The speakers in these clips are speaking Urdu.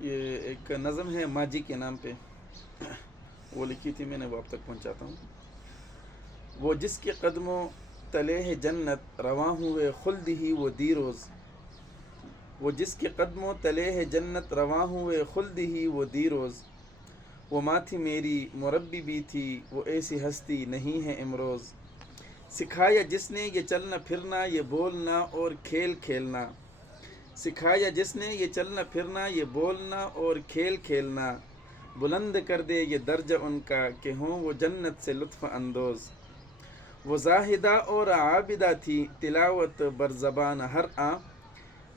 یہ ایک نظم ہے ماجی کے نام پہ، وہ لکھی تھی میں نے، وہ آپ تک پہنچاتا ہوں۔ وہ جس کے قدموں تلے ہے جنت رواں ہوئے خلد ہی وہ دی روز، وہ جس کے قدموں تلے ہے جنت رواں ہوئے خلد ہی وہ دی روز، وہ ماں تھی میری مربی بھی تھی وہ ایسی ہستی نہیں ہے امروز، سکھایا جس نے یہ چلنا پھرنا یہ بولنا اور کھیل کھیلنا، سکھایا جس نے یہ چلنا پھرنا یہ بولنا اور کھیل کھیلنا، بلند کر دے یہ درجہ ان کا کہ ہوں وہ جنت سے لطف اندوز، وہ زاہدہ اور عابدہ تھی تلاوت بر زبان ہر آں،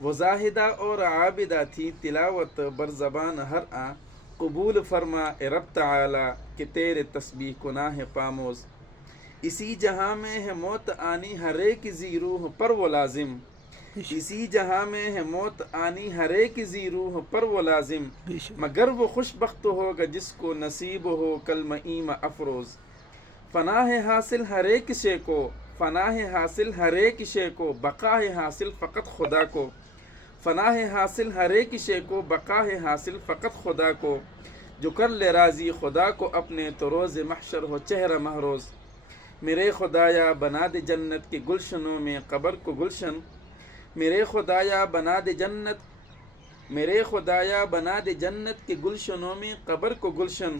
وہ زاہدہ اور عابدہ تھی تلاوت بر زبان ہر آں، قبول فرما اے رب تعالی کہ تیرے تسبیح گناہ پاموز، اسی جہاں میں ہے موت آنی ہر ایک ذی روح پر وہ لازم، اسی جہاں میں ہے موت آنی ہر ایک ذی روح پر وہ لازم، مگر وہ خوش بخت ہوگا جس کو نصیب ہو کل مئیم افروز، فنا ہے حاصل ہر ایک شے کو، فنا ہے حاصل ہر ایک شے کو، بقا ہے حاصل فقط خدا کو، فنا ہے حاصل ہر ایک شے کو، بقا ہے حاصل فقط خدا کو، جو کر لے راضی خدا کو اپنے تو روز محشر ہو چہرہ مہروز، میرے خدایا بنا دے جنت کے گلشنوں میں قبر کو گلشن، میرے خدایا بنا دے جنت، میرے خدایا بنا دے جنت کے گلشنوں میں قبر کو گلشن،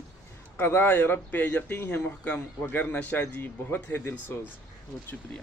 قضائے رب پہ یقین ہے محکم وگرنہ شاہ جی بہت ہے دل سوز۔ بہت شکریہ۔